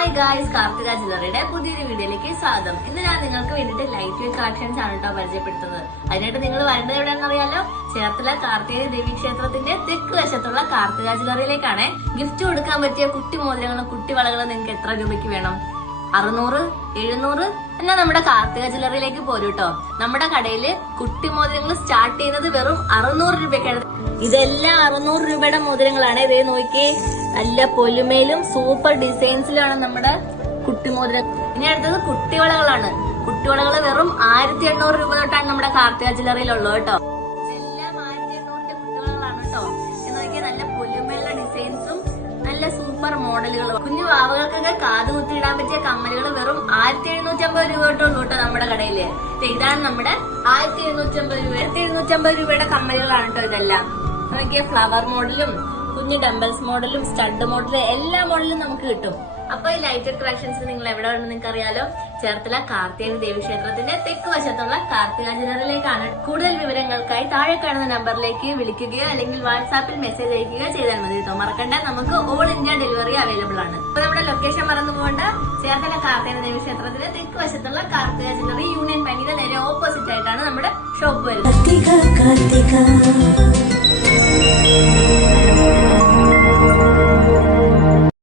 Hi guys, Karthika ജ്വല്ലറിയുടെ പുതിയൊരു വീഡിയോയിലേക്ക് സ്വാഗതം. ഇന്ന് ഞാൻ നിങ്ങൾക്ക് വേണ്ടിയിട്ട് ലൈറ്റ് വെയിറ്റ് കളക്ഷൻസ് ആണ് കേട്ടോ പരിചയപ്പെടുത്തുന്നത്. അതിനായിട്ട് നിങ്ങൾ വരുന്നത് എവിടെയാണെന്ന് അറിയാലോ, ചേർത്തല കാർത്തിക ദേവി ക്ഷേത്രത്തിന്റെ തെക്ക് വശത്തുള്ള കാർത്തിക ജ്വല്ലറിയിലേക്കാണ്. ഗിഫ്റ്റ് കൊടുക്കാൻ പറ്റിയ കുട്ടി മോതിരങ്ങളും കുട്ടി വളകളും നിങ്ങൾക്ക് എത്ര രൂപയ്ക്ക് വേണം? 600, 700 എന്നാ നമ്മുടെ കാർത്തിക ജ്വല്ലറിയിലേക്ക് പോരും കേട്ടോ. നമ്മുടെ കടയില് കുട്ടി മോതിരങ്ങൾ സ്റ്റാർട്ട് ചെയ്യുന്നത് വെറും 600 രൂപയ്ക്കാണ്. ഇതെല്ലാം 600 രൂപയുടെ മോതിരങ്ങളാണ്. ഇതേ നോക്കി, നല്ല പൊലിമയിലും സൂപ്പർ ഡിസൈൻസിലാണ് നമ്മുടെ കുട്ടിമോതിരം. ഇനി അടുത്തത് കുട്ടിവളകളാണ്. കുട്ടിവളകൾ വെറും 1800 രൂപ തൊട്ടാണ് നമ്മുടെ കാർത്തിക ജ്വല്ലറിയിലുള്ളത് കേട്ടോ. എല്ലാം 1800 കുട്ടിവളകളാണ് കേട്ടോ. എന്ന് നോക്കിയാൽ നല്ല പൊലിമയുള്ള ഡിസൈൻസും നല്ല സൂപ്പർ മോഡലുകളും. കുഞ്ഞു വാവകൾക്കൊക്കെ കാത് കുത്തിയിടാൻ പറ്റിയ കമ്മലുകൾ വെറും 1750 രൂപ തൊട്ടുള്ളൂ കേട്ടോ നമ്മുടെ കടയില്. ഇതാണ് നമ്മുടെ 1750 രൂപയുടെ കമ്മലുകളാണ് കേട്ടോ ഇതെല്ലാം. നോക്കിയ ഫ്ലവർ മോഡലും കുഞ്ഞു ഡംബൽസ് മോഡലും സ്റ്റഡ് മോഡലും എല്ലാ മോഡലും നമുക്ക് കിട്ടും. അപ്പൊ ഈ ലൈറ്റ് കളക്ഷൻസ് നിങ്ങൾ എവിടെ വേണമെന്ന് നിങ്ങൾക്ക് അറിയാലോ, ചേർത്തല കാർത്തിക ദേവി ക്ഷേത്രത്തിന്റെ തെക്ക് വശത്തുള്ള കാർത്തിക ജ്വല്ലറിയിലേക്കാണ്. കൂടുതൽ വിവരങ്ങൾക്കായി താഴെ കാണുന്ന നമ്പറിലേക്ക് വിളിക്കുകയോ അല്ലെങ്കിൽ വാട്സാപ്പിൽ മെസ്സേജ് അയക്കുകയോ ചെയ്താൽ മതി കേട്ടോ. മറക്കണ്ട, നമുക്ക് ഓൾ ഇന്ത്യ ഡെലിവറി അവൈലബിൾ ആണ്. അപ്പൊ നമ്മുടെ ലൊക്കേഷൻ മറന്നു പോകണ്ട. ചേർത്തല കാർത്തിക ദേവി ക്ഷേത്രത്തിന്റെ തെക്ക് വശത്തുള്ള കാർത്തിക ജ്വല്ലറി യൂണിയൻ ബാങ്കിന്റെ നേരെ ഓപ്പോസിറ്റ് ആയിട്ടാണ് നമ്മുടെ ഷോപ്പ് വരുന്നത്.